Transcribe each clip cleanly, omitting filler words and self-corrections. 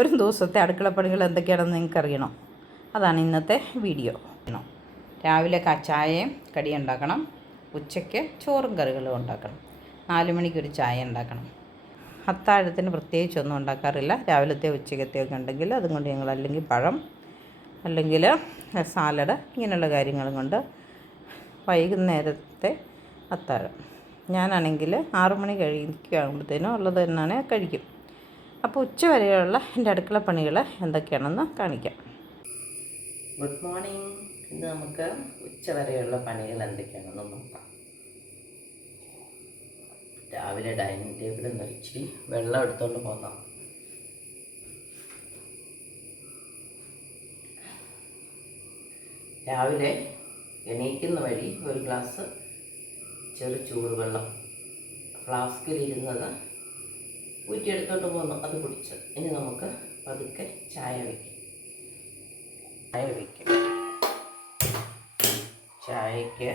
ഒരു ദിവസത്തെ അടുക്കളപ്പണികൾ എന്തൊക്കെയാണെന്ന് നിങ്ങൾക്ക് അറിയണം. അതാണ് ഇന്നത്തെ വീഡിയോ. രാവിലെ ചായയും കടി ഉണ്ടാക്കണം, ഉച്ചയ്ക്ക് ചോറും കറികളും ഉണ്ടാക്കണം, 4 മണിക്കൊരു ചായ ഉണ്ടാക്കണം. അത്താഴത്തിന് പ്രത്യേകിച്ചൊന്നും ഉണ്ടാക്കാറില്ല. രാവിലത്തെ ഉച്ചക്കത്തെയൊക്കെ ഉണ്ടെങ്കിൽ അതും കൊണ്ട് ഞങ്ങൾ അല്ലെങ്കിൽ പഴം അല്ലെങ്കിൽ സാലഡ് ഇങ്ങനെയുള്ള കാര്യങ്ങളും കൊണ്ട് വൈകുന്നേരത്തെ അത്താഴം ഞാനാണെങ്കിൽ 6 മണി കഴിക്കുമ്പോഴത്തേനും ഉള്ളത് തന്നെയാണ് കഴിക്കും. അപ്പോൾ ഉച്ച വരെയുള്ള എൻ്റെ അടുക്കള പണികൾ എന്തൊക്കെയാണെന്ന് കാണിക്കാം. Good morning. ഇന്ന് നമുക്ക് ഉച്ച വരെയുള്ള പണികൾ എന്തൊക്കെയാണെന്ന് നോക്കാം. രാവിലെ ഡൈനിങ് ടേബിളിൽ നിന്ന് ഇച്ചിരി വെള്ളം എടുത്തുകൊണ്ട് പോകാം. രാവിലെ എണീക്കുന്ന വഴി ഒരു ഗ്ലാസ് ചെറു ചൂടുവെള്ളം ഫ്ലാസ്കിലിരുന്നത് ഊറ്റിയെടുത്തോണ്ട് പോന്നു. അത് കുടിച്ച് ഇനി നമുക്ക് പതുക്കെ ചായ വയ്ക്കും. ചായക്ക്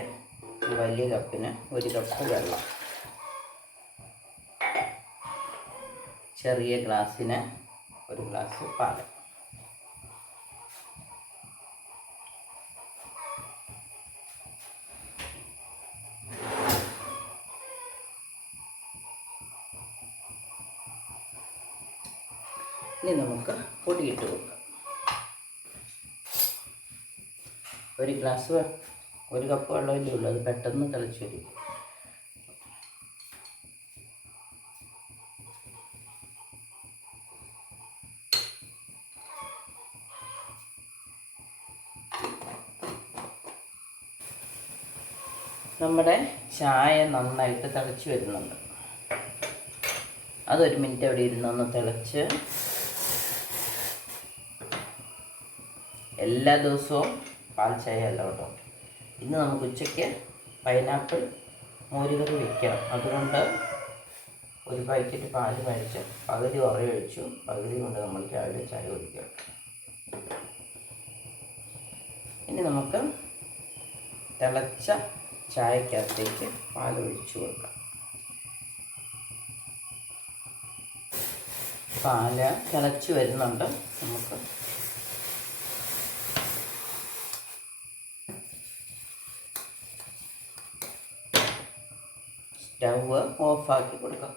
വലിയ കപ്പിന് 1 കപ്പ് വെള്ളം, ചെറിയ ഗ്ലാസ്സിന് 1 ഗ്ലാസ് പാൽ. ഇനി നമുക്ക് പൊടിയിട്ട് കൊടുക്കാം. 1 ഗ്ലാസ് 1 കപ്പ് വെള്ളമല്ലേ ഉള്ളൂ, അത് പെട്ടെന്ന് തിളച്ച് വരും. നമ്മുടെ ചായ നന്നായിട്ട് തിളച്ച് വരുന്നുണ്ട്. അതൊരു മിനിറ്റ് അവിടെ ഇരുന്നൊന്ന് തിളച്ച്. എല്ലാ ദിവസവും പാൽ ചായ അല്ല കേട്ടോ. ഇന്ന് നമുക്ക് ഉച്ചയ്ക്ക് പൈനാപ്പിൾ മോരുകറി വയ്ക്കണം. അതുകൊണ്ട് 1 പാക്കറ്റ് പാൽ മേടിച്ച് പകുതി ഉറയൊഴിച്ചു, പകുതി കൊണ്ട് നമ്മൾ രാവിലെ ചായ കുടിക്കാം. ഇനി നമുക്ക് തിളച്ച ചായക്കകത്തേക്ക് പാൽ ഒഴിച്ചു കൊടുക്കാം. പാല് തിളച്ച് വരുന്നുണ്ട്. നമുക്ക് സ്റ്റവ് ഓഫാക്കി കൊടുക്കാം.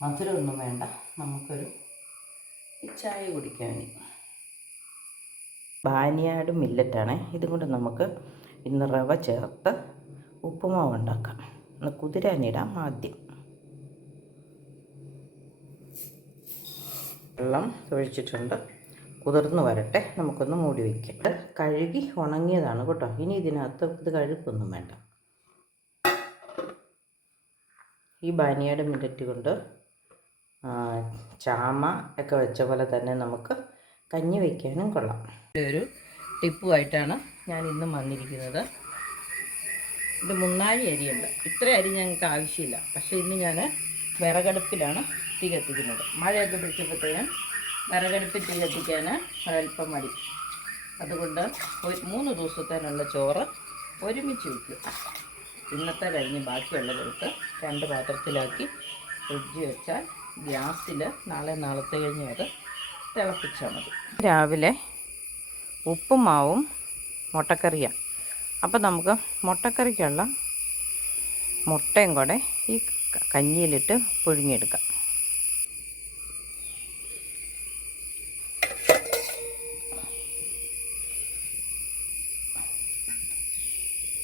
മധുരമൊന്നും വേണ്ട, നമുക്കൊരു ചായ കുടിക്കാൻ വേണ്ടി. ബാനിയാട് മില്ലറ്റാണ്. ഇതുകൊണ്ട് നമുക്ക് ഇന്ന് റവ ചേർത്ത് ഉപ്പുമാവ് ഉണ്ടാക്കാം. കുതിരാനിടാം. ആദ്യം വെള്ളം ഒഴിച്ചിട്ടുണ്ട്, കുതിർന്ന് വരട്ടെ. നമുക്കൊന്ന് മൂടി വയ്ക്കാം. കഴുകി ഉണങ്ങിയതാണ് കേട്ടോ. ഇനി ഇതിനകത്ത് ഇത് കഴുകൊന്നും വേണ്ട. ഈ ബാനിയാട് മില്ലറ്റ് കൊണ്ട് ചാമ ഒക്കെ വെച്ച പോലെ തന്നെ നമുക്ക് കഞ്ഞി വയ്ക്കാനും കൊള്ളാം. ഒരു ടിപ്പുമായിട്ടാണ് ഞാൻ ഇന്നും വന്നിരിക്കുന്നത്. ഇത് 3 അരിയുണ്ട്. ഇത്ര അരി ഞങ്ങൾക്ക് ആവശ്യമില്ല. പക്ഷേ ഇന്ന് ഞാൻ വിറകടുപ്പിലാണ് തീ കത്തിക്കുന്നത്. മഴയൊക്കെ പിടിച്ചപ്പോഴത്തേനും വിറകടുപ്പിൽ തീ കത്തിക്കാൻ ഒരല്പം മടി. അതുകൊണ്ട് 3 ദിവസത്തേനുള്ള ചോറ് ഒരുമിച്ച് വയ്ക്കും. ഇന്നത്തെ കഴിഞ്ഞ് ബാക്കിയുള്ളതെടുത്ത് 2 പാത്രത്തിലാക്കി ഫ്രിഡ്ജ് വെച്ചാൽ ഗ്യാസിൽ നാളത്തെ കഴിഞ്ഞ് അത് തിളപ്പിച്ചാൽ മതി. രാവിലെ ഉപ്പുമാവും മുട്ടക്കറിയാണ്. അപ്പോൾ നമുക്ക് മുട്ടക്കറിക്കുള്ള മുട്ടയും കൂടെ ഈ കഞ്ഞിയിലിട്ട് പുഴുങ്ങിയെടുക്കാം.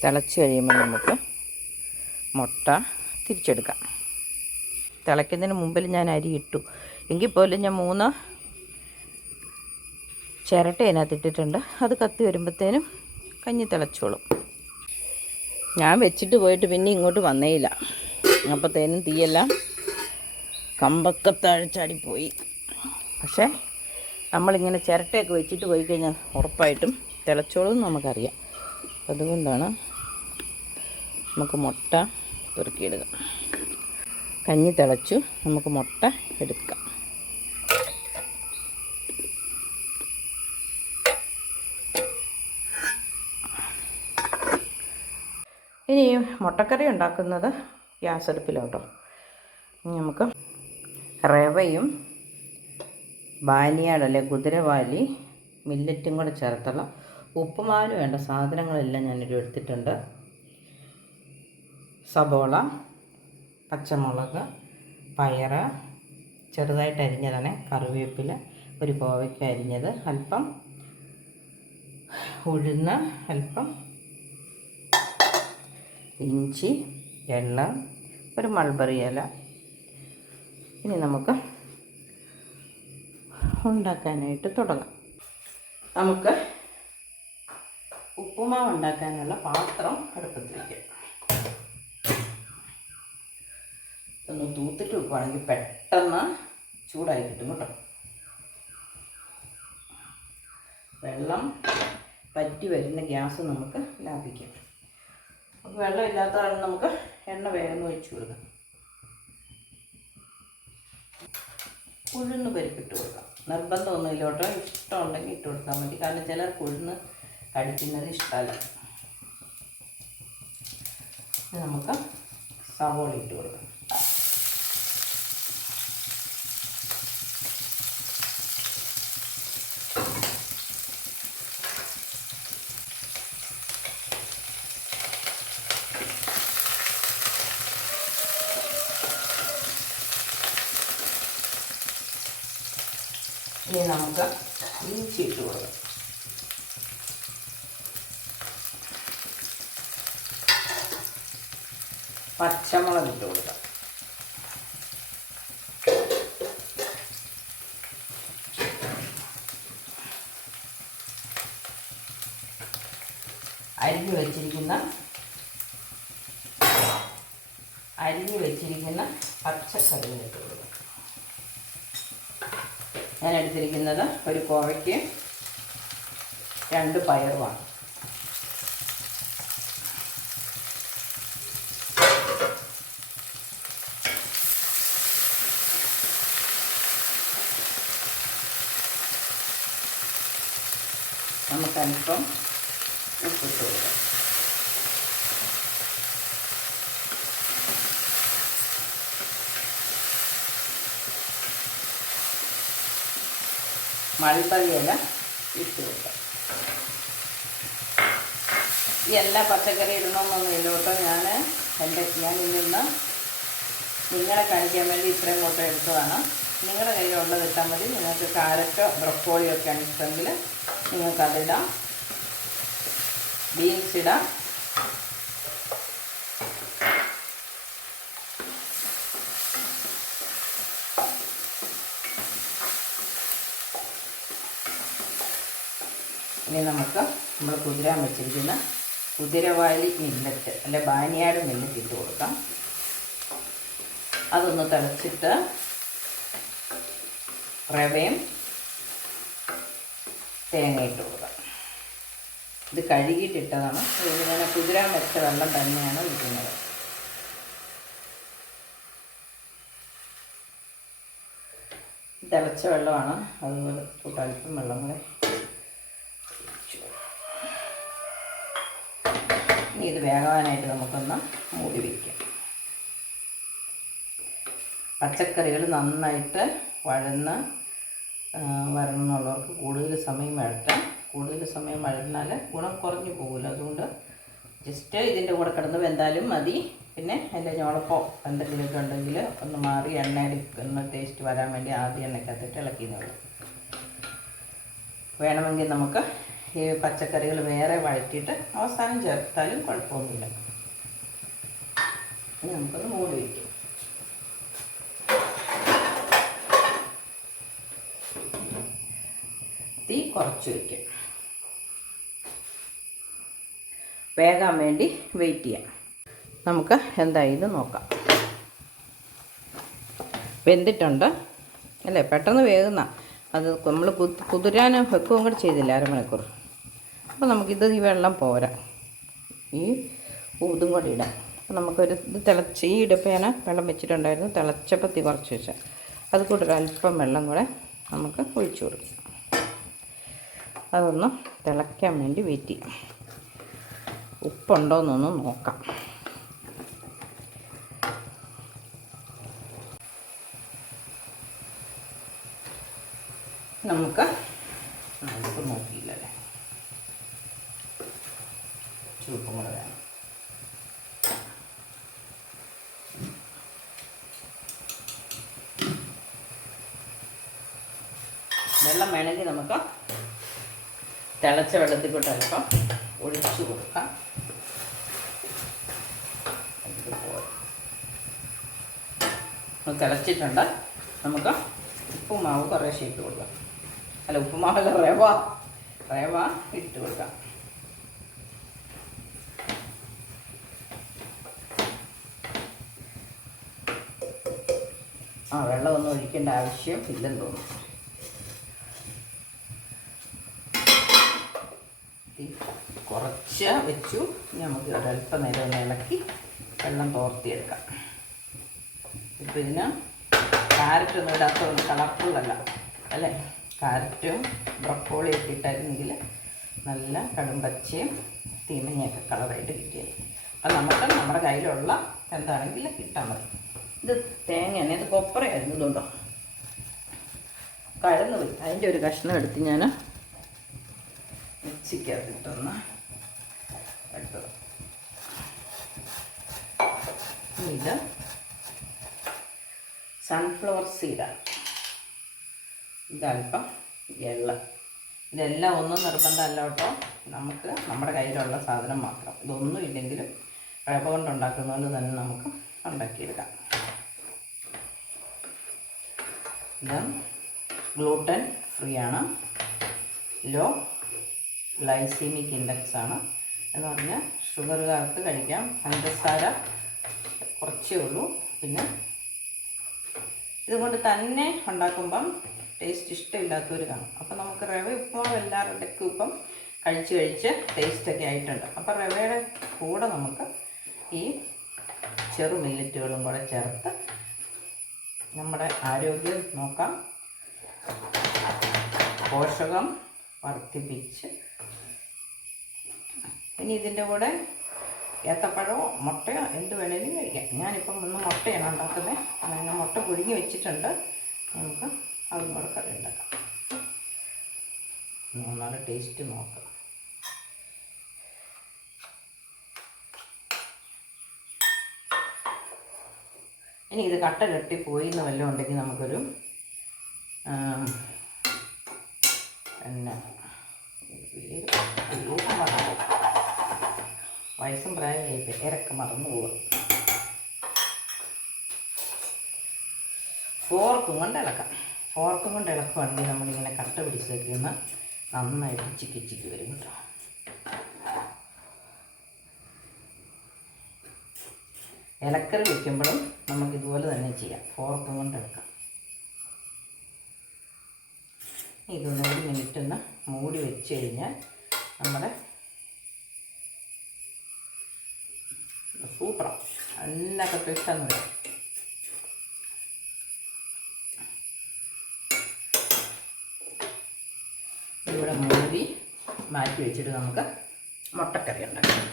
തിളച്ച് കഴിയുമ്പോൾ നമുക്ക് മുട്ട തിരിച്ചെടുക്കാം. തിളയ്ക്കുന്നതിന് മുമ്പിൽ ഞാൻ അരി ഇട്ടു എങ്കിൽ പോലും ഞാൻ 3 ചിരട്ട അതിനകത്ത് ഇട്ടിട്ടുണ്ട്. അത് കത്തി വരുമ്പോഴത്തേനും കഞ്ഞി തിളച്ചോളും. ഞാൻ വെച്ചിട്ട് പോയിട്ട് പിന്നെ ഇങ്ങോട്ട് വന്നേയില്ല. അപ്പോഴത്തേനും തീയെല്ലാം കമ്പൊക്കെ താഴ്ചാടിപ്പോയി. പക്ഷേ നമ്മളിങ്ങനെ ചിരട്ടയൊക്കെ വെച്ചിട്ട് പോയി കഴിഞ്ഞാൽ ഉറപ്പായിട്ടും തിളച്ചോളും നമുക്കറിയാം. അതുകൊണ്ടാണ് നമുക്ക് മുട്ട പെറുക്കിയിടുക. കഞ്ഞി തിളച്ചു, നമുക്ക് മുട്ട എടുക്കാം. ഇനി മുട്ടക്കറി ഉണ്ടാക്കുന്നത് ഗ്യാസ് അടുപ്പിലോട്ടോ. ഇനി നമുക്ക് റവയും ബാനിയാട് അല്ലെ കുതിരവാലി മില്ലറ്റും കൂടെ ചേർത്തുള്ള ഉപ്പുമാവിന് വേണ്ട സാധനങ്ങളെല്ലാം ഞാനിവിടെ എടുത്തിട്ടുണ്ട്. സബോള, പച്ചമുളക്, പയറ് ചെറുതായിട്ട് അരിഞ്ഞതാണ്, കറിവേപ്പില, ഒരു കോവയ്ക്ക അരിഞ്ഞത്, അല്പം ഉഴുന്ന്, അല്പം ഇഞ്ചി, എള്ളം, ഒരു മൾബറി ഇല. ഇനി നമുക്ക് ഉണ്ടാക്കാനായിട്ട് തുടങ്ങാം. നമുക്ക് ഉപ്പുമാവ് ഉണ്ടാക്കാനുള്ള പാത്രം അടുപ്പത്ത് വയ്ക്കാം. ഒന്ന് തൂത്തിട്ട് വെക്കുകയാണെങ്കിൽ പെട്ടെന്ന് ചൂടായി കിട്ടും കേട്ടോ. വെള്ളം പറ്റി വരുന്ന ഗ്യാസ് നമുക്ക് ലാഭിക്കാം. അപ്പോൾ വെള്ളം ഇല്ലാത്തതാണ് നമുക്ക് എണ്ണ വേഗം ഒഴിച്ചു കൊടുക്കാം. ഉഴുന്ന് പരിപ്പിട്ട് കൊടുക്കാം. നിർബന്ധമൊന്നുമില്ല കേട്ടോ, ഇഷ്ടമുണ്ടെങ്കിൽ ഇട്ട് കൊടുത്താൽ മതി. കാരണം ചിലർക്ക് ഉഴുന്ന് കടിക്കുന്നത് ഇഷ്ടമല്ല. നമുക്ക് സവോള ഇട്ട് കൊടുക്കാം. ഇനി നമുക്ക് ഇഞ്ചി ഇട്ട് കൊടുക്കാം. പച്ചമുളക് ഇട്ട് കൊടുക്കാം. അരിഞ്ഞു വെച്ചിരിക്കുന്ന പച്ചക്കറികൾ ഇട്ട് കൊടുക്കാം. ഞാൻ എടുത്തിരിക്കുന്നത് ഒരു കോവയ്ക്ക് 2 പയറുമാണ്. നമുക്കല്പം ഉപ്പിട്ട് കൊടുക്കാം. മൾബറി ഇല ഇട്ട് കൊടുക്കാം. ഈ എല്ലാ പച്ചക്കറി ഇടണമെന്നൊന്നുമില്ല കേട്ടോ. ഞാൻ ഇന്ന് നിങ്ങളെ കാണിക്കാൻ വേണ്ടി ഇത്രയും കൂട്ടം എടുത്തതാണ്. നിങ്ങളുടെ കയ്യിലുള്ളത് ഇട്ടാൽ മതി. നിങ്ങൾക്ക് കാരറ്റോ ബ്രൊക്കോളിയോ ഒക്കെ ഇഷ്ടമെങ്കിൽ നിങ്ങൾക്കതിടാം. ബീൻസ് ഇടാം. ഇനി നമുക്ക് നമ്മൾ കുതിരാൻ വെച്ചിരിക്കുന്ന കുതിരവാലി മില്ലറ്റ് അല്ലെ ബാനിയാട് മില്ലറ്റ് ഇട്ട് കൊടുക്കാം. അതൊന്ന് തിളച്ചിട്ട് റവയും തേങ്ങ ഇട്ട് കൊടുക്കാം. ഇത് കഴുകിയിട്ടിട്ടതാണ്. ഇത് ഞാൻ കുതിരാൻ വെച്ച വെള്ളം തന്നെയാണ് ഒഴിക്കുന്നത്. തിളച്ച വെള്ളമാണ്, അതുപോലെ കൂട്ടൽപ്പം വെള്ളം കൂടെ. ഇനി ഇത് വേകാനായിട്ട് നമുക്കൊന്ന് മൂടി വയ്ക്കാം. പച്ചക്കറികൾ നന്നായിട്ട് വഴന്ന് വരണമെന്നുള്ളവർക്ക് കൂടുതൽ സമയം എടുക്കാം. കൂടുതൽ സമയം വഴന്നാൽ ഗുണം കുറഞ്ഞു പോകില്ല. അതുകൊണ്ട് ജസ്റ്റ് ഇതിൻ്റെ കൂടെ കിടന്ന് വെന്താലും മതി. പിന്നെ അതിൻ്റെ ഞോളപ്പോ എന്തെങ്കിലുമൊക്കെ ഉണ്ടെങ്കിൽ ഒന്ന് മാറി എണ്ണയിൽ ഒന്ന് ടേസ്റ്റ് വരാൻ വേണ്ടി ആദ്യം എണ്ണയ്ക്കകത്തിട്ട് ഇളക്കിയെന്നുള്ളൂ. വേണമെങ്കിൽ നമുക്ക് ഈ പച്ചക്കറികൾ വേറെ വഴറ്റിയിട്ട് അവസാനം ചേർത്താലും കുഴപ്പമൊന്നുമില്ല. ഇനി നമുക്കൊന്ന് മൂടി വയ്ക്കും. തീ കുറച്ച് വയ്ക്കും. വേകാൻ വേണ്ടി വെയിറ്റ് ചെയ്യാം. നമുക്ക് എന്തായാലും നോക്കാം. വെന്തിട്ടുണ്ട് അല്ലേ? പെട്ടെന്ന് വേകുന്ന അത് നമ്മൾ കുതിരാൻ വെക്കുകയും കൂടെ ചെയ്തില്ല അരമണിക്കൂർ. അപ്പോൾ നമുക്കിത് ഈ വെള്ളം പോരാ, ഈ ഇതും കൂടെ ഇടാം. അപ്പോൾ നമുക്കൊരു ഇത് തിളച്ച് ഈ ഇടപ്പേന വെള്ളം വെച്ചിട്ടുണ്ടായിരുന്നു. തിളച്ചപ്പോൾ തീ കുറച്ച് വെച്ചാൽ അത് കൂടെ ഒരല്പം വെള്ളം കൂടെ നമുക്ക് ഒഴിച്ചു കൊടുക്കാം. അതൊന്ന് തിളയ്ക്കാൻ വേണ്ടി വെയിറ്റ് ചെയ്യാം. ഉപ്പുണ്ടോയെന്നൊന്ന് നോക്കാം. നമുക്ക് ഉപ്പ് നോക്കിയില്ലല്ലേ, ചുവപ്പും കൂടെ വേണം. വെള്ളം വേണമെങ്കിൽ നമുക്ക് തിളച്ച വെള്ളത്തിൽ കൂട്ട് അല്പം ഒഴിച്ചു കൊടുക്കാം. തിളച്ചിട്ടുണ്ട്. നമുക്ക് ഉപ്പുമാവ് കുറേശ്ശെ ഇട്ട് കൊടുക്കാം. അല്ല, ഉപ്പുമാവല്ല, റവ ഇട്ട് കൊടുക്കാം. വെള്ളമൊന്നും ഒഴിക്കേണ്ട ആവശ്യം ഇല്ലെന്ന് തോന്നുന്നു. കുറച്ച് വെച്ചു. നമുക്ക് ഒരല്പം നേരം ഒന്ന് ഇളക്കി വെള്ളം തോർത്തിയെടുക്കാം. ഇപ്പം ഇതിന് ക്യാരറ്റൊന്നും ഇടാത്തതുകൊണ്ട് കളർഫുള്ളല്ല അല്ലേ? ക്യാരറ്റും ബ്രക്കോളിയൊക്കെ ഇട്ടായിരുന്നെങ്കിൽ നല്ല കടും പച്ചയും തീമഞ്ഞയൊക്കെ കളറായിട്ട് കിട്ടിയത്. അപ്പം നമുക്ക് നമ്മുടെ കയ്യിലുള്ള എന്താണെങ്കിലും ഇട്ടാൽ മതി. ഇത് തേങ്ങയാണ്, ഇത് കൊപ്പറയായിരുന്നു. ഇതുണ്ടോ കഴന്ന് പോയി. അതിൻ്റെ ഒരു കഷ്ണം എടുത്ത് ഞാൻ മിക്സിക്കകത്തിട്ടൊന്ന് എടുത്തത്. ഇത് സൺഫ്ലവർ സീഡാണ്. ഇതല്പം എള്ള്. ഇതെല്ലാം ഒന്നും നിർബന്ധമല്ല കേട്ടോ, നമുക്ക് നമ്മുടെ കയ്യിലുള്ള സാധനം മാത്രം. ഇതൊന്നും ഇല്ലെങ്കിലും റവ കൊണ്ട് ഉണ്ടാക്കുന്ന പോലെ തന്നെ നമുക്ക് ഉണ്ടാക്കിയെടുക്കാം. ഇത് ഗ്ലൂട്ടൻ ഫ്രീ ആണ്, ലോ ഗ്ലൈസീമിക് ഇൻഡെക്സ് ആണ്. എന്ന് പറഞ്ഞാൽ ഷുഗറുകാർക്ക് കഴിക്കാം. പഞ്ചസാര കുറച്ചേ ഉള്ളൂ. പിന്നെ ഇതുകൊണ്ട് തന്നെ ഉണ്ടാക്കുമ്പം ടേസ്റ്റ് ഇഷ്ടമില്ലാത്തവർ കാണും. അപ്പം നമുക്ക് റവ ഉപ്പുമാവ് എല്ലാവരുടെക്കും ഇപ്പം കഴിച്ച് ടേസ്റ്റൊക്കെ ആയിട്ടുണ്ട്. അപ്പം റവയുടെ കൂടെ നമുക്ക് ഈ ചെറു മില്ലറ്റുകളും കൂടെ ചേർത്ത് നമ്മുടെ ആരോഗ്യം നോക്കാം, പോഷകം വർദ്ധിപ്പിച്ച്. ഇനി ഇതിൻ്റെ കൂടെ ഏത്തപ്പഴമോ മുട്ടയോ എന്ത് വേണേലും കഴിക്കാം. ഞാനിപ്പം ഒന്ന് മുട്ടയാണ് ഉണ്ടാക്കുന്നത്. അങ്ങനെ മുട്ട പുഴുങ്ങി വെച്ചിട്ടുണ്ട്. നമുക്ക് അതും കൂടെ കറി ഉണ്ടാക്കാം. ഒന്നാമത് ടേസ്റ്റ് നോക്കാം. ഇനി ഇത് കട്ട കെട്ടി പോയി എന്ന് വല്ലതും ഉണ്ടെങ്കിൽ നമുക്കൊരു പിന്നെ വയസ്സും പ്രായമായിട്ട് ഇറക്കം മറന്നു പോവുക. ഫോർക്കും കൊണ്ട് ഇളക്കാം. ഫോർക്കും കൊണ്ട് ഇളക്കുവാണെങ്കിൽ നമ്മളിങ്ങനെ കട്ട പിടിച്ച് വയ്ക്കുന്ന നന്നായിട്ട് ചിക്കി വരും കേട്ടോ. ഇലക്കറി വയ്ക്കുമ്പോഴും നമുക്കിതുപോലെ തന്നെ ചെയ്യാം. ഫോർക്കും കൊണ്ട് ഇളക്കാം. ഇതൊന്ന് 1 മിനിറ്റ് ഒന്ന് മൂടി വെച്ച് കഴിഞ്ഞാൽ നമ്മുടെ സൂപ്പറാണ്. എല്ലാവർക്കും ഇഷ്ടമെന്ന് പറയാം. ഇവിടെ മൂടി മാറ്റി വെച്ചിട്ട് നമുക്ക് മുട്ടക്കറി ഉണ്ടാക്കാം.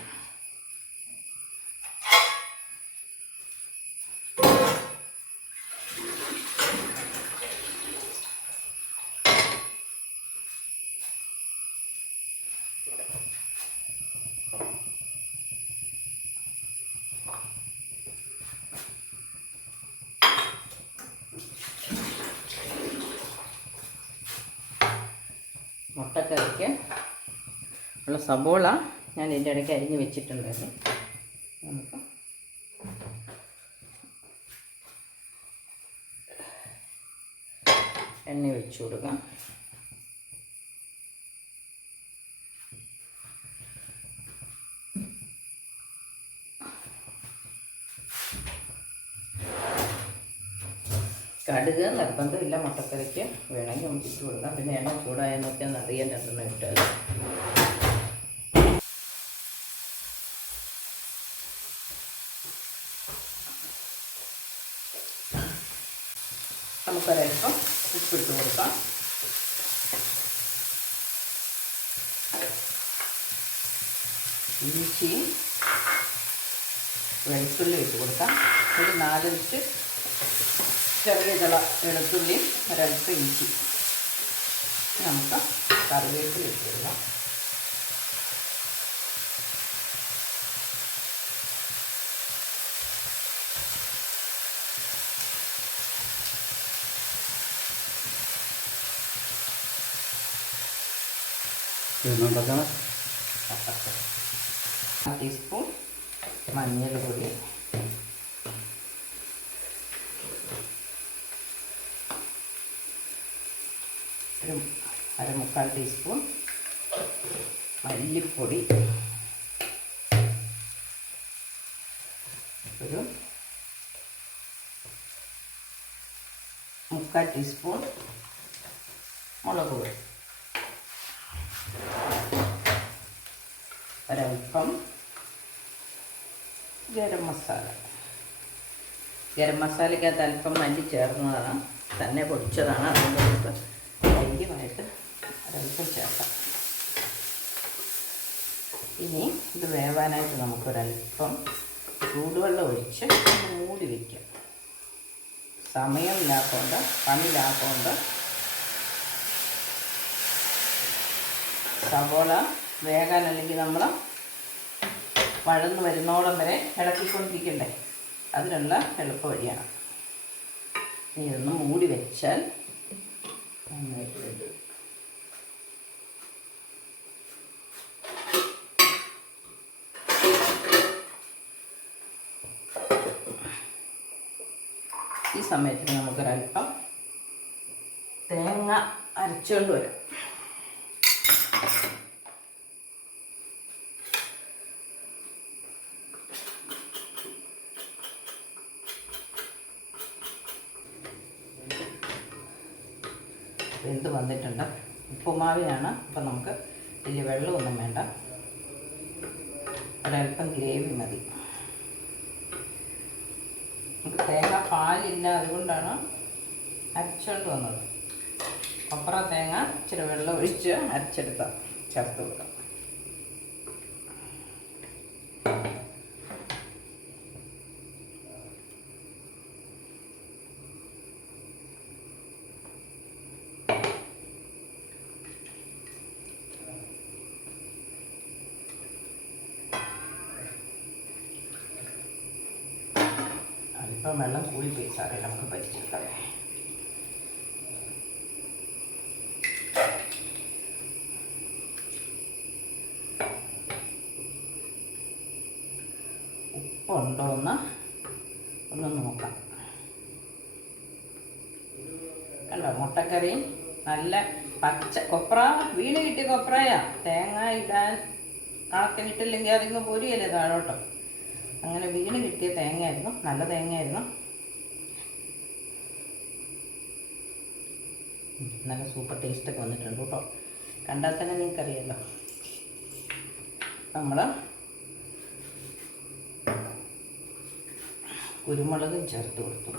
കറിക്ക് ഉള്ള സബോള ഞാൻ ഇതിൻ്റെ ഇടയ്ക്ക് അരിഞ്ഞ് വെച്ചിട്ടുണ്ടായിരുന്നു. നമുക്ക് എണ്ണ ഒഴിച്ചു കൊടുക്കാം. കടുക് നിർബന്ധമില്ല, മുട്ടക്കറിക്ക് വേണമെങ്കിൽ നമുക്ക് ഇട്ട് കൊടുക്കാം. പിന്നെ എണ്ണ ചൂടായെന്നൊക്കെ ഒന്ന് അറിയാൻ രണ്ടെണ്ണം ഇട്ടാൽ നമുക്കൊരൽപ്പം ഉപ്പിട്ട് കൊടുക്കാം. ഇഞ്ചി വെളുത്തുള്ളി ഇട്ട് കൊടുക്കാം. ഒരു 4 ചെറിയ വെളുത്തുള്ളി, ഒരൽപ്പം ഇഞ്ചി. നമുക്ക് കറിവേപ്പില ഇട്ട് കൊടുക്കാം. ടീസ്പൂൺ മഞ്ഞൾപ്പൊടി, ഒരു 1/4 ടീസ്പൂൺ മല്ലിപ്പൊടി, ഒരു 1/4 ടീസ്പൂൺ മുളക് പൊടി, ഒരൽപ്പം ഗരം മസാല. ഗരം മസാലയ്ക്കകത്ത് അല്പം മല്ലി ചേർന്നതാണ്, തന്നെ പൊടിച്ചതാണ്. അതുകൊണ്ട് നമുക്ക് ധൈര്യമായിട്ട് ഒരൽപ്പം ചേർക്കാം. ഇനി ഇത് വേവാനായിട്ട് നമുക്കൊരൽപ്പം ചൂടുവെള്ളം ഒഴിച്ച് മൂടി വയ്ക്കാം. സമയമില്ലാത്തതുകൊണ്ട്, പണിയില്ലാത്തതുകൊണ്ട് സവോള വേകാൻ, അല്ലെങ്കിൽ നമ്മൾ വഴന്ന് വരുന്നോളം വരെ ഇളക്കിക്കൊണ്ടിരിക്കണ്ടേ, അതിനുള്ള എളുപ്പ വഴിയാണ്. ഇനി ഇതൊന്ന് മൂടി വെച്ചാൽ നന്നായിട്ട് വരും. ഈ സമയത്ത് നമുക്കൊരൽപ്പം തേങ്ങ അരച്ചുകൊണ്ട് വരാം. വെന്ത് വന്നിട്ടുണ്ട്. ഉപ്പുമാവിനാണ്, അപ്പം നമുക്ക് വലിയ വെള്ളമൊന്നും വേണ്ട, ഒരൽപ്പം ഗ്രേവി മതി. നമുക്ക് തേങ്ങ പാലില്ല, അതുകൊണ്ടാണ് അരച്ചുകൊണ്ട് വന്നത്. കൊപ്ര തേങ്ങ ഇച്ചിരി വെള്ളം ഒഴിച്ച് അരച്ചെടുത്ത ചേർത്ത് കൊടുക്കാം. അല്പം വെള്ളം കൂടിപ്പോയി സാറേ, നമുക്ക് പരിചെടുക്കാം. ഉപ്പുണ്ടോ ഒന്ന് നോക്കാം. കണ്ടോ, മുട്ടക്കറി നല്ല പച്ച കൊപ്ര വീണ് കിട്ടിയ കൊപ്രയാ. തേങ്ങ ഇടാൻ ആക്കിയിട്ടില്ലെങ്കിൽ അതിങ്ങ് പൊരിയല്ലേ താഴോട്ടോ. അങ്ങനെ വീണ് കിട്ടിയ തേങ്ങയായിരുന്നു, നല്ല തേങ്ങയായിരുന്നു. നല്ല സൂപ്പർ ടേസ്റ്റൊക്കെ വന്നിട്ടുണ്ട് കേട്ടോ. കണ്ടാൽ തന്നെ നിങ്ങൾക്കറിയാമല്ലോ. നമ്മൾ കുരുമുളകും ചേർത്ത് കൊടുത്തു.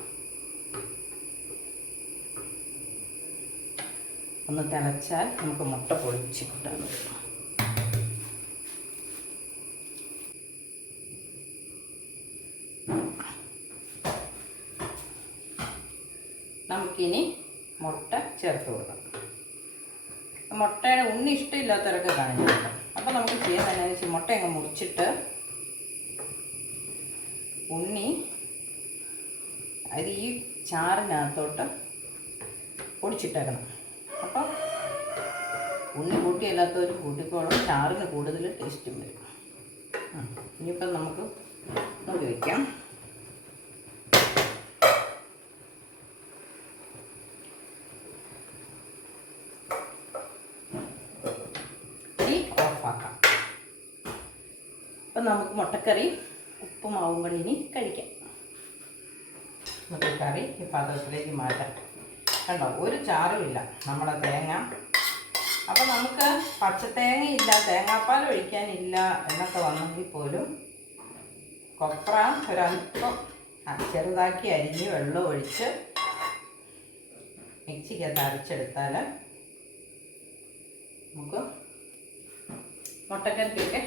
ഒന്ന് തിളച്ചാൽ നമുക്ക് മുട്ട പൊടിച്ചിട്ടാണ്. നമുക്കിനി മുട്ട ചേർത്ത് കൊടുക്കാം. മുട്ടയുടെ ഉണ്ണി ഇഷ്ടമില്ലാത്തവരൊക്കെ കാണിച്ചിട്ടുണ്ട്. അപ്പോൾ നമുക്ക് ചെയ്യാൻ തന്നെ വെച്ചാൽ മുട്ട അങ്ങ് മുറിച്ചിട്ട് ഉണ്ണി അത് ഈ ചാറിനകത്തോട്ട് പൊടിച്ചിട്ടേക്കണം. അപ്പം ഉണ്ണി കൂട്ടിയല്ലാത്തവർ കൂട്ടിക്കോളും. ചാറിന് കൂടുതൽ ടേസ്റ്റും വരും. ഇനിയിപ്പം നമുക്ക് മൂടി വയ്ക്കാം. ഓഫാക്കാം. അപ്പം നമുക്ക് മുട്ടക്കറി ഉപ്പുമാവും കൂടി ഇനി കഴിക്കാം. മുട്ടക്കറി ഈ പാത്രത്തിലേക്ക് മാറ്റാം. കണ്ടോ, ഒരു ചാറുമില്ല നമ്മുടെ തേങ്ങ. അപ്പം നമുക്ക് പച്ചത്തേങ്ങയില്ല, തേങ്ങാപ്പാൽ ഒഴിക്കാനില്ല എന്നൊക്കെ വന്നെങ്കിൽ പോലും കൊപ്ര ഒരല്പം ചെറുതാക്കി അരിഞ്ഞ് വെള്ളം ഒഴിച്ച് മിക്സിക്കകത്ത് അരച്ചെടുത്താൽ നമുക്ക് മുട്ടക്കറിക്കൊക്കെ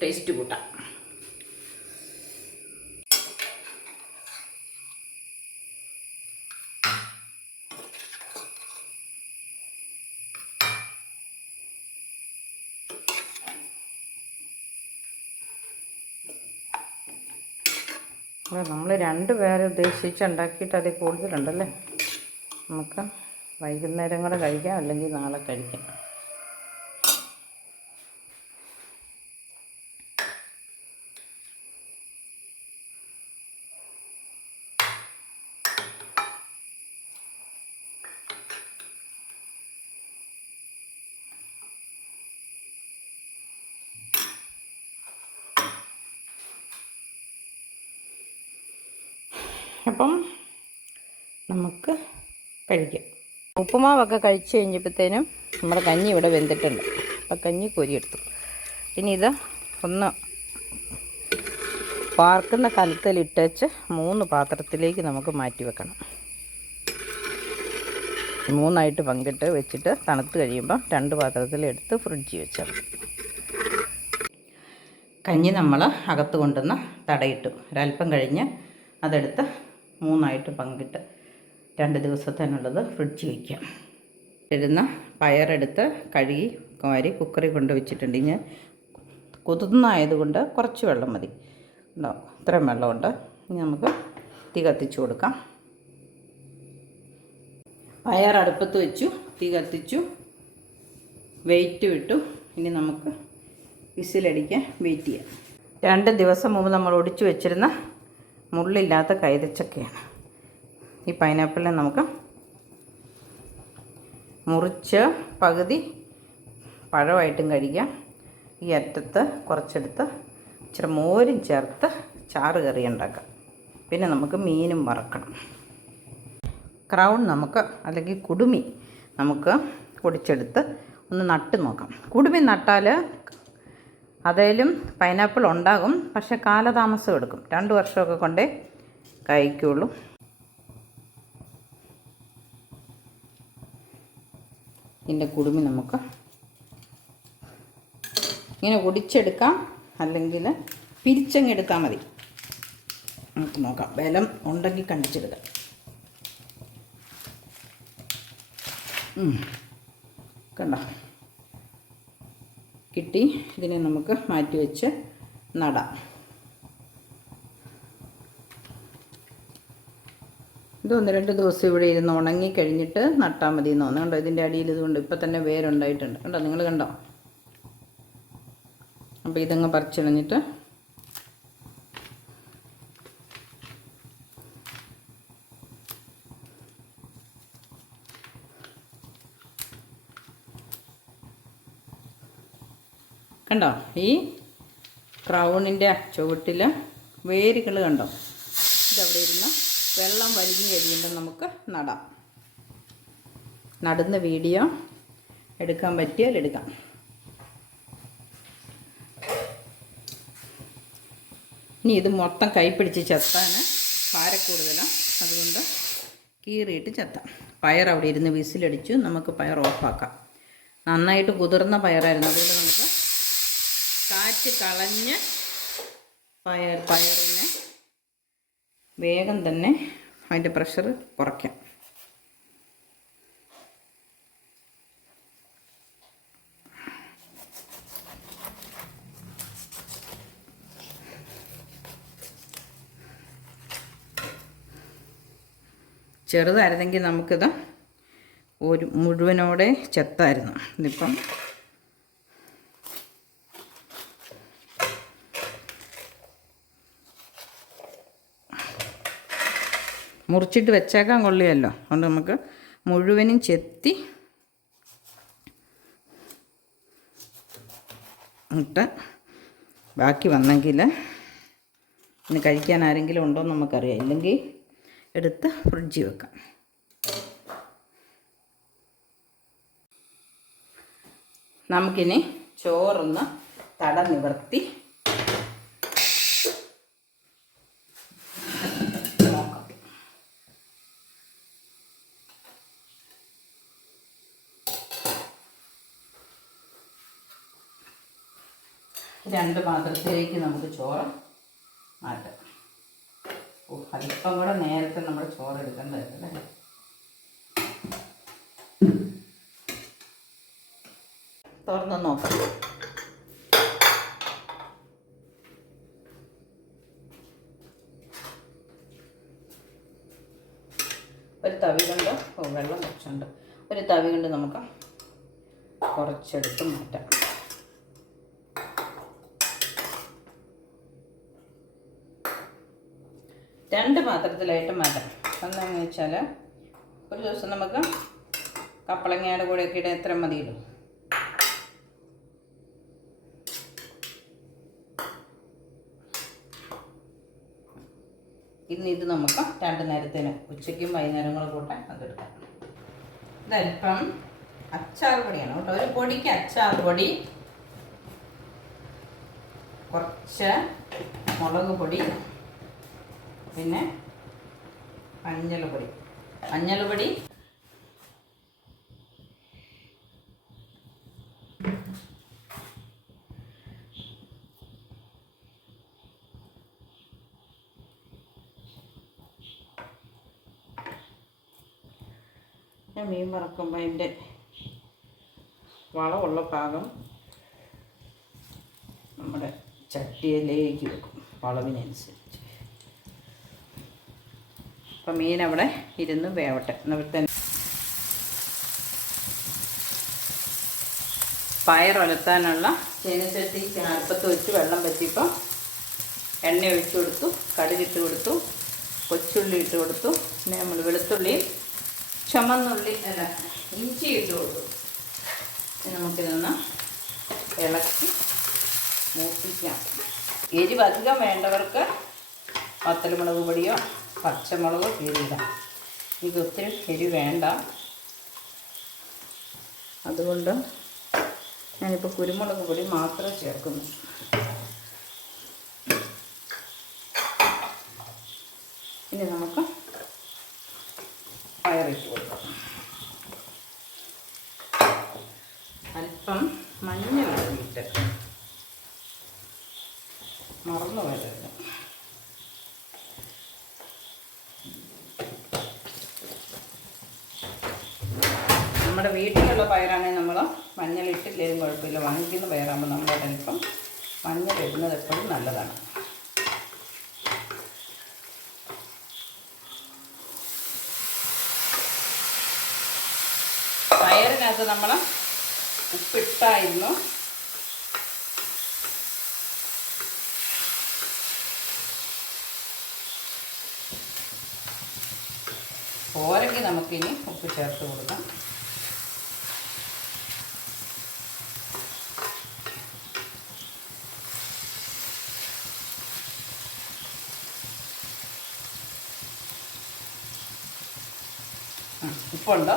ടേസ്റ്റ് കൂട്ടാം. നമ്മൾ 2 പേരെ ഉദ്ദേശിച്ച് ഉണ്ടാക്കിയിട്ട് അതിൽ കൂടുതലുണ്ടല്ലേ. നമുക്ക് വൈകുന്നേരം കൂടെ കഴിക്കാം, അല്ലെങ്കിൽ നാളെ കഴിക്കാം. അപ്പം നമുക്ക് കഴിക്കാം. ഉപ്പുമാവൊക്കെ കഴിച്ച് കഴിഞ്ഞപ്പോഴത്തേനും നമ്മുടെ കഞ്ഞി ഇവിടെ വെന്തിട്ടുണ്ട്. അപ്പം കഞ്ഞി കോരിയെടുത്തു. ഇനി ഇത് ഒന്ന് പാർക്കുന്ന കലത്തിലിട്ടേച്ച് 3 പാത്രത്തിലേക്ക് നമുക്ക് മാറ്റി വെക്കണം. 3ആയിട്ട് പങ്കിട്ട് വെച്ചിട്ട് തണുത്ത് കഴിയുമ്പോൾ 2 പാത്രത്തിലെടുത്ത് ഫ്രിഡ്ജിൽ വെച്ചാൽ കഞ്ഞി നമ്മൾ അകത്ത് കൊണ്ടുവന്ന് തടയിട്ടു. ഒരല്പം കഴിഞ്ഞ് അതെടുത്ത് 3ആയിട്ട് പങ്കിട്ട് 2 ദിവസത്തേനുള്ളത് ഫ്രിഡ്ജിൽ വയ്ക്കാം. ഇരുന്ന പയറെടുത്ത് കഴുകി കോരി കുക്കറിൽ കൊണ്ട് വെച്ചിട്ടുണ്ട്. ഇനി കുതിർന്നായതുകൊണ്ട് കുറച്ച് വെള്ളം മതി. ഉണ്ടാവും, ഇത്രയും വെള്ളമുണ്ട്. ഇനി നമുക്ക് തീ കത്തിച്ചു കൊടുക്കാം. പയർ അടുപ്പത്ത് വെച്ചു, തീ കത്തിച്ചു, വെയിറ്റ് വിട്ടു. ഇനി നമുക്ക് വിസിലടിക്കാൻ വെയിറ്റ് ചെയ്യാം. 2 ദിവസം മുമ്പ് നമ്മൾ ഒടിച്ചു വെച്ചിരുന്ന മുള്ളില്ലാത്ത കൈതച്ചക്കയാണ്. ഈ പൈനാപ്പിളിനെ നമുക്ക് മുറിച്ച് പകുതി പഴമായിട്ടും കഴിക്കാം. ഈ അറ്റത്ത് കുറച്ചെടുത്ത് ഇച്ചിരി മോരും ചേർത്ത് ചാറ് കറി ഉണ്ടാക്കാം. പിന്നെ നമുക്ക് മീനും വറക്കണം. ക്രൗൺ നമുക്ക്, അല്ലെങ്കിൽ കുടുമി നമുക്ക് പൊടിച്ചെടുത്ത് ഒന്ന് നട്ട് നോക്കാം. കുടുമി നട്ടാൽ അതേലും പൈനാപ്പിൾ ഉണ്ടാകും, പക്ഷെ കാലതാമസം എടുക്കും. 2 വർഷമൊക്കെ കൊണ്ടേ കഴിക്കുള്ളൂ. ഇതിൻ്റെ കുടുമി നമുക്ക് ഇങ്ങനെ ഒടിച്ചെടുക്കാം, അല്ലെങ്കിൽ പിരിച്ചങ്ങെടുത്താൽ മതി. നമുക്ക് നോക്കാം, ബലം ഉണ്ടെങ്കിൽ കണ്ടിച്ചെടുക്കാം. കണ്ടോ, കിട്ടി. ഇതിനെ നമുക്ക് മാറ്റി വെച്ച് നടാം. ഇത് 1-2 ദിവസം ഇവിടെ ഇരുന്ന് ഉണങ്ങി കഴിഞ്ഞിട്ട് നട്ടാൽ മതി എന്ന് തോന്നുന്നു. കണ്ടോ, ഇതിൻ്റെ അടിയിൽ ഇതുകൊണ്ട് ഇപ്പം തന്നെ വേരുണ്ടായിട്ടുണ്ട്. കണ്ടോ, നിങ്ങൾ കണ്ടോ? അപ്പോൾ ഇതങ്ങ് പറിച്ചിളഞ്ഞിട്ട് കണ്ടോ, ഈ ക്രൗണിൻ്റെ ചുവട്ടിൽ വേരുകൾ കണ്ടോ? ഇതവിടെ ഇരുന്ന് വെള്ളം വലിഞ്ഞ് കഴിയുമ്പോൾ നമുക്ക് നടാം. നടുന്ന വീഡിയോ എടുക്കാൻ പറ്റിയാൽ എടുക്കാം. ഇനി ഇത് മൊത്തം കൈപ്പിടിച്ച് ചെത്താൻ ഭാരക്കൂടുതലാണ്, അതുകൊണ്ട് കീറിയിട്ട് ചെത്താം. പയർ അവിടെ ഇരുന്ന് വിസിലടിച്ചു. നമുക്ക് പയർ ഓഫാക്കാം. നന്നായിട്ട് കുതിർന്ന പയറായിരുന്നു, അതുകൊണ്ട് നമുക്ക് കാറ്റ് കളഞ്ഞ് പയറിനെ വേഗം തന്നെ അതിൻ്റെ പ്രഷർ കുറയ്ക്കാം. ചെറുതായിരുന്നെങ്കിൽ നമുക്കിത് ഒരു മുഴുവനോടെ ചെത്തായിരുന്നു. ഇതിപ്പം മുറിച്ചിട്ട് വെച്ചേക്കാൻ കൊള്ളിയല്ലോ, അതുകൊണ്ട് നമുക്ക് മുഴുവനും ചെത്തി ഇട്ട് ബാക്കി വന്നെങ്കിൽ ഇനി കഴിക്കാൻ ആരെങ്കിലും ഉണ്ടോ എന്ന് നമുക്കറിയാം. ഇല്ലെങ്കിൽ എടുത്ത് ഫ്രിഡ്ജിൽ വെക്കാം. നമുക്കിനി ചോറൊന്ന് തട നിവർത്തി നോക്കാം. രണ്ട് പാത്രത്തിലേക്ക് നമുക്ക് ചോറ് മാറ്റാം. അല്പം കൂടെ നേരത്തെ നമ്മൾ ചോറ് എടുക്കേണ്ടതല്ലേ. തുറന്ന് നോക്കാം. ഒരു തവി കൊണ്ട് വെള്ളം കുറച്ചുണ്ട്, ഒരു തവി കൊണ്ട് നമുക്ക് കുറച്ചെടുത്ത് മാറ്റാം. രണ്ട് പാത്രത്തിലായിട്ട് മാറ്റാം. എന്താണെന്ന് വെച്ചാൽ ഒരു ദിവസം നമുക്ക് കപ്പളങ്ങയുടെ കൂടെയൊക്കെ ഇടാൻ എത്ര മതിയല്ലോ. ഇന്ന് ഇത് നമുക്ക് രണ്ട് നേരത്തേനും ഉച്ചയ്ക്കും വൈകുന്നേരങ്ങളും കൂടെ അതെടുക്കാം. ഇതല്പം അച്ചാർ പൊടിയാണ് കേട്ടോ. ഒരു പൊടിക്ക് അച്ചാർ പൊടി, കുറച്ച് മുളക് പൊടി, പിന്നെ മഞ്ഞൾപ്പൊടി. മഞ്ഞൾപ്പൊടി മീൻ വറക്കുമ്പോൾ അതിൻ്റെ വളമുള്ള ഭാഗം നമ്മുടെ ചട്ടിയിലേക്ക് വെക്കും വളവിനനുസരിച്ച്. അപ്പം മീൻ അവിടെ ഇരുന്ന് വേവട്ടെ. എന്നിട്ട് പയറൊലത്താനുള്ള ചീനച്ചട്ടി അടുപ്പത്ത് വെച്ച് വെള്ളം വെച്ചിപ്പോൾ എണ്ണ ഒഴിച്ചു കൊടുത്തു, കടുകിട്ട് കൊടുത്തു, കൊച്ചുള്ളി ഇട്ട് കൊടുത്തു, പിന്നെ നമ്മൾ വെളുത്തുള്ളിയും ചുമന്നുള്ളി അല്ല ഇഞ്ചി ഇട്ട് കൊടുത്തു. നമുക്കിതൊന്ന് ഇളക്കി മൂപ്പിക്കാം. എരിവ് അധികം വേണ്ടവർക്ക് വത്തൽമുളക് പൊടിയോ പച്ചമുളകോ കീറിയിടാം. എനിക്ക് ഒത്തിരി എരിവ് വേണ്ട, അതുകൊണ്ട് ഞാനിപ്പോൾ കുരുമുളക് പൊടി മാത്രം ചേർക്കുന്നു. ഇനി നമുക്ക് പയറിട്ട് കൊടുക്കാം. അല്പം മഞ്ഞൾ ഇട്ട് മറന്നു പോയതല്ല. നമ്മുടെ വീട്ടിലുള്ള പയറാണെങ്കിൽ നമ്മൾ മഞ്ഞളിട്ടില്ലേലും കുഴപ്പമില്ല. വാങ്ങിക്കുന്ന പയറാകുമ്പോൾ നമ്മളതല്പം മഞ്ഞൾ ഇടുന്നത് എപ്പോഴും നല്ലതാണ്. പയറിനകത്ത് നമ്മൾ ഉപ്പിട്ടായിരുന്നു. പോരെങ്കിൽ നമുക്കിനി ഉപ്പ് ചേർത്ത് കൊടുക്കാം. ഉപ്പുണ്ടോ?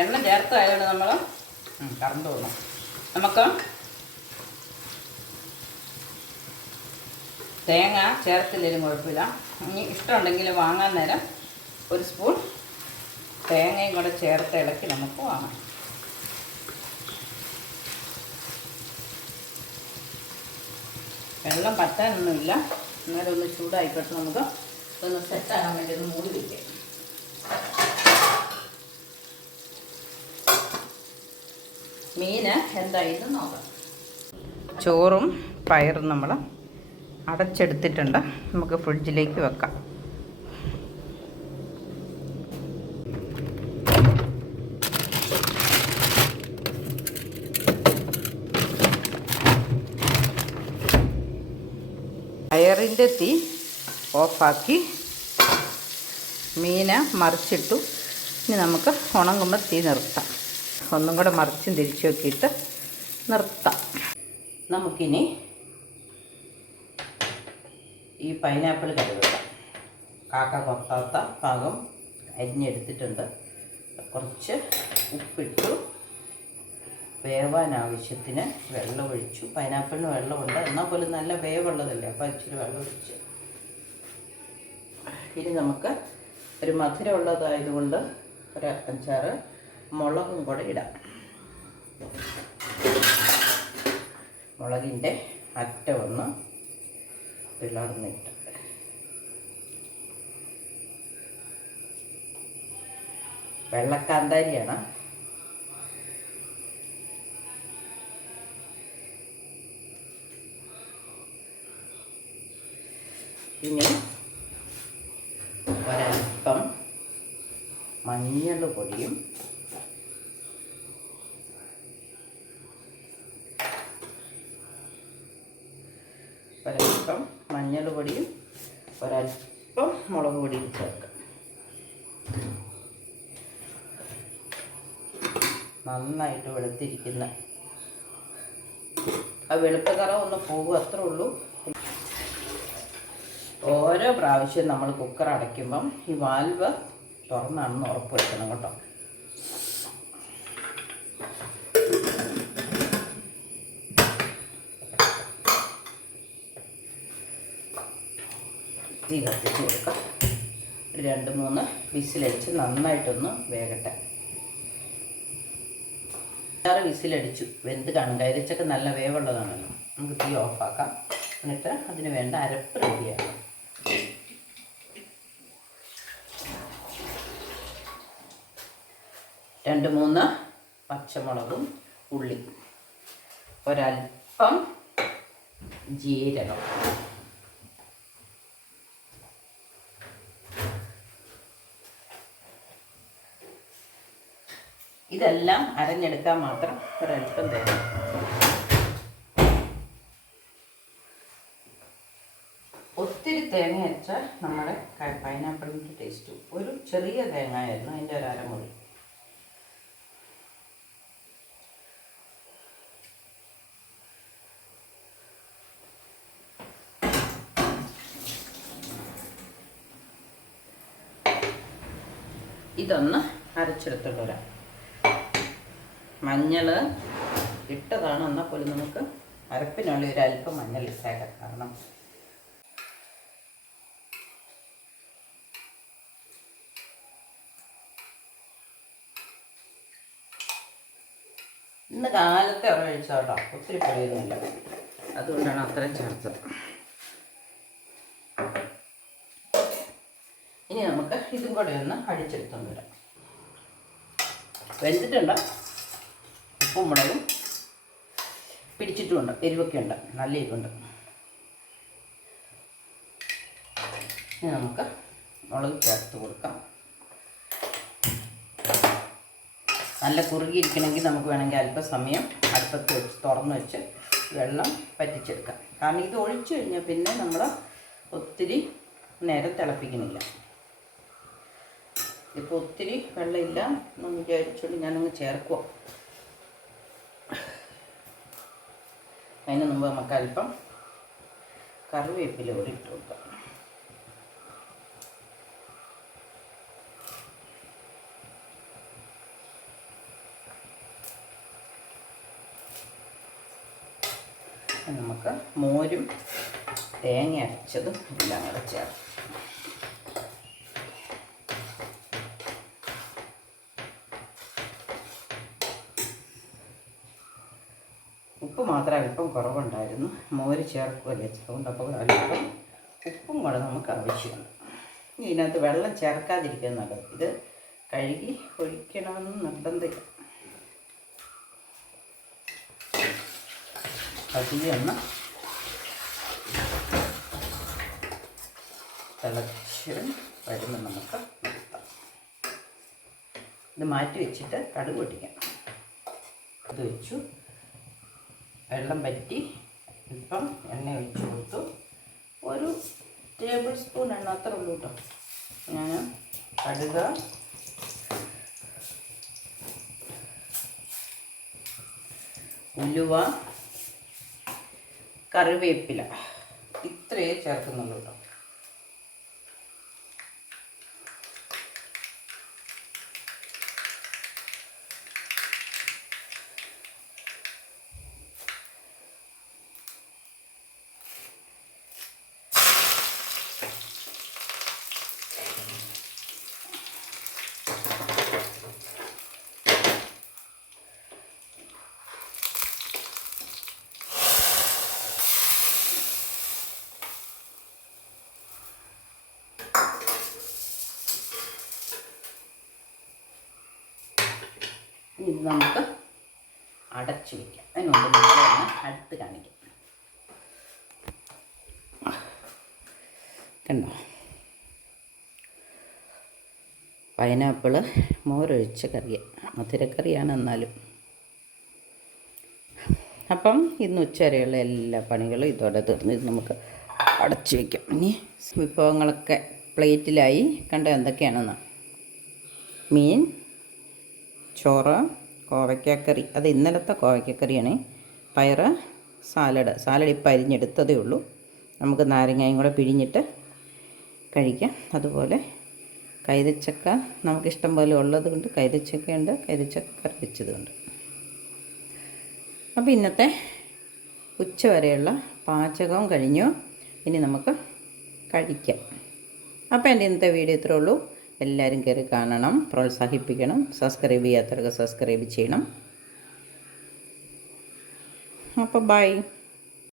എണ്ണ ചേർത്തായതുകൊണ്ട് നമ്മൾ കറണ്ട് പോകണം. നമുക്ക് തേങ്ങ ചേർത്തില്ലെങ്കിലും കുഴപ്പമില്ല. ഇനി ഇഷ്ടമുണ്ടെങ്കിൽ വാങ്ങാൻ നേരം ഒരു സ്പൂൺ തേങ്ങയും കൂടെ ചേർത്ത് ഇളക്കി നമുക്ക് വാങ്ങാം. വെള്ളം പറ്റാനൊന്നുമില്ല, എന്നാലും ഒന്ന് ചൂടായിക്കോട്ടെ. നമുക്ക് ഒന്ന് സെറ്റാകാൻ വേണ്ടി ഒന്ന് മൂടി വയ്ക്കാം. മീൻ എന്തായിരുന്നു നോക്കാം. ചോറും പയറും നമ്മൾ അടച്ചെടുത്തിട്ടുണ്ട്. നമുക്ക് ഫ്രിഡ്ജിലേക്ക് വെക്കാം. ഫ്രയറിൻ്റെ തീ ഓഫാക്കി മീൻ മറിച്ചിട്ടു. ഇനി നമുക്ക് ഉണങ്ങുമ്പോൾ തീ നിർത്താം. ഒന്നും കൂടെ മറിച്ചും തിരിച്ചു നോക്കിയിട്ട് നിർത്താം. നമുക്കിനി ഈ പൈനാപ്പിൾ കഴുകാം. കാക്ക കൊത്താത്ത ഭാഗം അരിഞ്ഞെടുത്തിട്ടുണ്ട്. കുറച്ച് ഉപ്പിട്ടു. വേവാൻ ആവശ്യത്തിന് വെള്ളം ഒഴിച്ചു. പൈനാപ്പിളിന് വെള്ളമുണ്ട്, എന്നാൽ പോലും നല്ല വേവുള്ളതല്ലേ, അപ്പോൾ ഇച്ചിരി വെള്ളം ഒഴിച്ച്. ഇനി നമുക്ക് ഒരു മധുരമുള്ളതായതുകൊണ്ട് ഒരു 5-6 മുളകും കൂടെ ഇടാം. മുളകിൻ്റെ അറ്റം ഒന്ന് പിളർന്നിട്ട് വെള്ളക്കാന്താരിയാണ്. ഇനി ഒരൽപ്പം മഞ്ഞൾ പൊടിയും ഒരൽപ്പം മുളക് പൊടിയും ചേർക്കാം. നന്നായിട്ട് വെളുത്തിരിക്കുന്ന ആ വെളുപ്പ് നിറം ഒന്ന് പോകും, അത്രേ ഉള്ളൂ. ഓരോ പ്രാവശ്യം നമ്മൾ കുക്കർ അടയ്ക്കുമ്പം ഈ വാൽവ് തുറന്നാണെന്ന് ഉറപ്പ് വരുത്തണം കേട്ടോ. തീ കത്തിച്ച് കൊടുക്കാം. 2-3 വിസിലടിച്ച് നന്നായിട്ടൊന്ന് വേകട്ടെ. 6 വിസിലടിച്ചു, വെന്ത് കാണും. കൈതച്ചക്ക നല്ല വേവുള്ളതാണല്ലോ. നമുക്ക് തീ ഓഫാക്കാം. എന്നിട്ട് അതിന് വേണ്ട അരപ്പ് റെഡിയാക്കാം. 2-3 പച്ചമുളകും ഉള്ളി, ഒരൽപ്പം ജീരകം, ഇതെല്ലാം അരഞ്ഞെടുക്കാൻ മാത്രം ഒരൽപ്പം തേങ്ങ. ഒത്തിരി തേങ്ങ അരച്ചാൽ നമ്മുടെ പൈനാപ്പിളിൻ്റെ ടേസ്റ്റ്. ഒരു ചെറിയ തേങ്ങയായിരുന്നു, അതിൻ്റെ ഒരു അരമുറി. ഇതൊന്ന് അരച്ചെടുത്തോണ്ട് വരാം. മഞ്ഞൾ ഇട്ടതാണ്, എന്നാൽ പോലും നമുക്ക് അരപ്പിനുള്ള ഒരു അല്പം മഞ്ഞൾ ഇട്ടേക്കാം. കാരണം ഇന്ന് കാലത്തെ ഒഴിച്ചാട്ടോ, ഒത്തിരി പൊടിയൊന്നുമില്ല, അതുകൊണ്ടാണ് അത്രയും ചേർത്തത്. ഇനി നമുക്ക് ഇതും കൂടെ ഒന്ന് അടിച്ചെടുത്തോണ്ട് വരാം. വെന്തിട്ടുണ്ട്, ഉപ്പും മുളകും പിടിച്ചിട്ടുമുണ്ട്, എരിവൊക്കെ ഉണ്ട്, നല്ല എരിവുണ്ട്. ഇനി നമുക്ക് മുളക് ചേർത്ത് കൊടുക്കാം. നല്ല കുറുകിയിരിക്കണമെങ്കിൽ നമുക്ക് വേണമെങ്കിൽ അല്പസമയം അടുപ്പത്ത് വെച്ച് തുറന്ന് വെച്ച് വെള്ളം പറ്റിച്ചെടുക്കാം. കാരണം ഇത് ഒഴിച്ചു കഴിഞ്ഞാൽ പിന്നെ നമ്മൾ ഒത്തിരി നേരം തിളപ്പിക്കുന്നില്ല. ഇപ്പോൾ ഒത്തിരി വെള്ളമില്ല എന്ന് വിചാരിച്ചുകൊണ്ട് ഞാനങ്ങ് ചേർക്കുക. അതിന് മുമ്പ് നമുക്ക് അല്പം കറിവേപ്പില കൂടി ഇട്ട് കൊടുക്കാം. നമുക്ക് മോരും തേങ്ങ അരച്ചതും എല്ലാം കൂടെ ചേർക്കാം. ഉപ്പ് മാത്രം അല്പം കുറവുണ്ടായിരുന്നു, മോര് ചേർക്കുകയല്ലേ അതുകൊണ്ട്, അപ്പോൾ അല്പം ഉപ്പും കൂടെ നമുക്ക് ആവശ്യമുണ്ട്. ഇതിനകത്ത് വെള്ളം ചേർക്കാതിരിക്കുക നല്ലത്. ഇത് കഴുകി ഒഴിക്കണമെന്ന് നിർബന്ധമില്ല. പതിയൊന്ന് തിളച്ച് വരുമ്പോൾ നമുക്ക് നിർത്താം. ഇത് മാറ്റി വെച്ചിട്ട് കടുക് പൊട്ടിക്കാം. ഇത് വെച്ചു, വെള്ളം പറ്റി ഇപ്പം എണ്ണ ഒഴിച്ച് കൊടുത്തു. ഒരു ടേബിൾ സ്പൂൺ എണ്ണ അത്ര ഉള്ളൂ കേട്ടോ. ഞാൻ കടുക്, ഉലുവ, കറിവേപ്പില ഇത്രയേ ചേർക്കുന്നുള്ളൂ കേട്ടോ. ഇത് നമുക്ക് അടച്ചു വയ്ക്കാം. അതിനുണ്ട് നമ്മളൊന്ന് അടുത്ത് കാണിക്കാം. കണ്ടോ, പൈനാപ്പിള് മോരൊഴിച്ച കറിയാണ്, മധുരക്കറിയാണ് എന്നാലും. അപ്പം ഇന്ന് ഉച്ചവരെയുള്ള എല്ലാ പണികളും ഇതോടെ തീർന്ന് ഇത് നമുക്ക് അടച്ചു വയ്ക്കാം. ഇനി വിഭവങ്ങളൊക്കെ പ്ലേറ്റിലായി. കണ്ടോ എന്തൊക്കെയാണെന്ന്. മീൻ, ചോറ്, കോവയ്ക്കക്കറി, അത് ഇന്നലത്തെ കോവയ്ക്കക്കറിയാണ്. പയറ്, സാലഡ് ഇപ്പം അരിഞ്ഞെടുത്തതേ ഉള്ളൂ. നമുക്ക് നാരങ്ങയും കൂടെ പിഴിഞ്ഞിട്ട് കഴിക്കാം. അതുപോലെ കൈതച്ചക്ക നമുക്കിഷ്ടം പോലെ ഉള്ളത് കൊണ്ട് കൈതച്ചക്കയുണ്ട്, കൈതച്ചക്ക കറി വെച്ചതുണ്ട്. അപ്പോൾ ഇന്നത്തെ ഉച്ചവരെയുള്ള പാചകവും കഴിഞ്ഞു. ഇനി നമുക്ക് കഴിക്കാം. അപ്പോൾ എൻ്റെ ഇന്നത്തെ വീഡിയോ ഇത്രേ ഉള്ളൂ. എല്ലാവരും കയറി കാണണം, പ്രോത്സാഹിപ്പിക്കണം. സബ്സ്ക്രൈബ് ചെയ്യാത്തവർക്ക് സബ്സ്ക്രൈബ് ചെയ്യണം. അപ്പോൾ ബൈ.